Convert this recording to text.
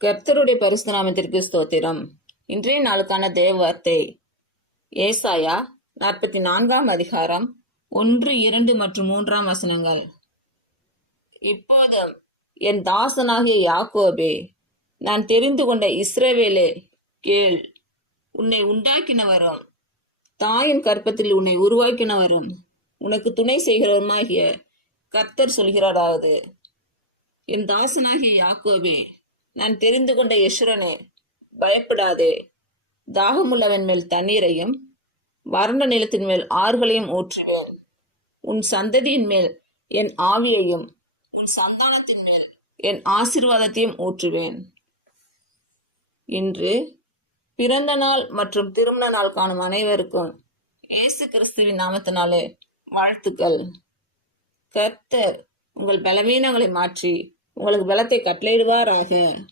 கர்த்தருடைய பரிசுத்த நாமத்திற்கு ஸ்தோத்திரம். இன்றைய நாளுக்கான தேவ வார்த்தை ஏசாயா 44 அதிகாரம் 1, 2 மற்றும் 3 வசனங்கள். இப்போதும் என் தாசனாகிய யாக்கோபே, நான் தெரிந்து கொண்ட இஸ்ரவேலே கேள். உன்னை உண்டாக்கினவரும் தாயின் கற்பத்தில் உன்னை உருவாக்கினவரும் உனக்கு துணை செய்கிறவருமாகிய கர்த்தர் சொல்கிறாராவது, என் தாசனாகிய யாக்கோபே, நான் தெரிந்து கொண்ட யெஷுரனே, பயப்படாதே. தாகமுள்ளவன் மேல் தண்ணீரையும் வறண்ட நிலத்தின் மேல் ஆறுகளையும் ஊற்றுவேன். உன் சந்ததியின் மேல் என் ஆவியையும் உன் சந்தானத்தின் மேல் என் ஆசீர்வாதத்தையும் ஊற்றுவேன். இன்று பிறந்த நாள் மற்றும் திருமண நாள் காணும் அனைவருக்கும் இயேசு கிறிஸ்துவின் நாமத்தினாலே வாழ்த்துக்கள். கர்த்தர் உங்கள் பலவீனங்களை மாற்றி உங்களுக்கு பலத்தை கட்டளையிடுவாராக.